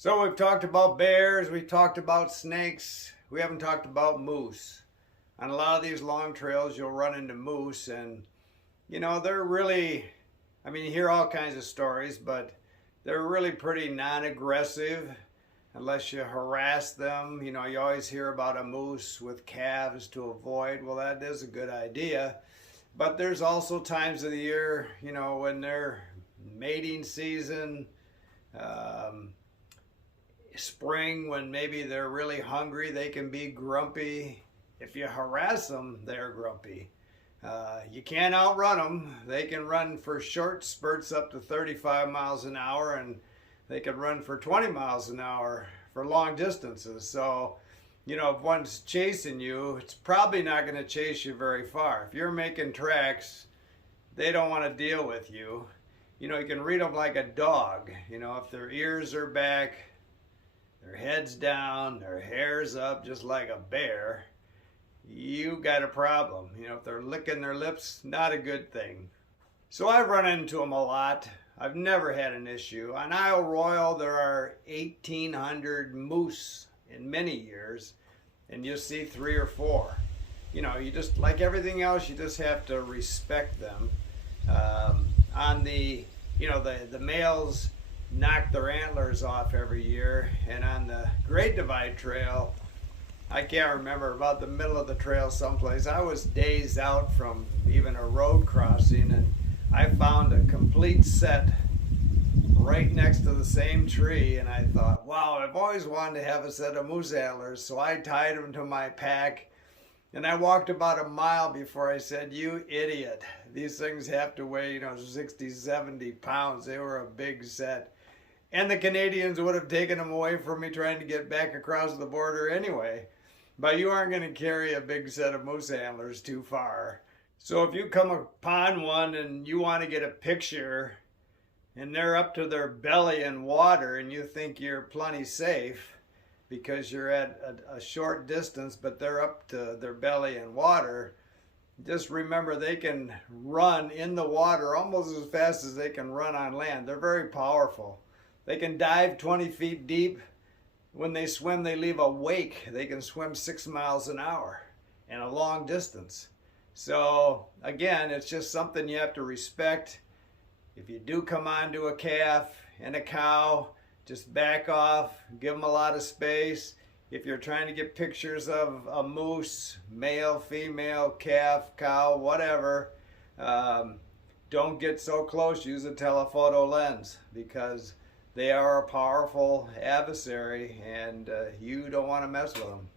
So we've talked about bears, we've talked about snakes, we haven't talked about moose. On a lot of these long trails, you'll run into moose, and they're really, you hear all kinds of stories, but they're really pretty non-aggressive unless you harass them. You always hear about a moose with calves to avoid. Well, that is a good idea. But there's also times of the year, when they're mating season, spring, when maybe they're really hungry, they can be grumpy. If you harass them, they're grumpy. You can't outrun them. They can run for short spurts up to 35 miles an hour, and they can run for 20 miles an hour for long distances. So, if one's chasing you, it's probably not going to chase you very far. If you're making tracks, they don't want to deal with you. You can read them like a dog. If their ears are back, their head's down, their hair's up just like a bear, you got a problem. If they're licking their lips, not a good thing. So I've run into them a lot. I've never had an issue. On Isle Royal, there are 1,800 moose in many years, and you see 3 or 4. You just, like everything else, you just have to respect them. On the males knock their antlers off every year, and on the Great Divide Trail, I can't remember, about the middle of the trail someplace, I was days out from even a road crossing, and I found a complete set right next to the same tree, and I thought, wow, I've always wanted to have a set of moose antlers. So I tied them to my pack, and I walked about a mile before I said, you idiot, these things have to weigh 60, 70 pounds. They were a big set. And the Canadians would have taken them away from me trying to get back across the border anyway. But you aren't going to carry a big set of moose antlers too far. So if you come upon one and you want to get a picture and they're up to their belly in water and you think you're plenty safe because you're at a short distance, but they're up to their belly in water, just remember they can run in the water almost as fast as they can run on land. They're very powerful. They can dive 20 feet deep. When they swim, they leave a wake. They can swim 6 miles an hour and a long distance. So again, it's just something you have to respect. If you do come onto a calf and a cow, just back off, give them a lot of space. If you're trying to get pictures of a moose, male, female, calf, cow, whatever, don't get so close. Use a telephoto lens, because they are a powerful adversary, and you don't want to mess with them.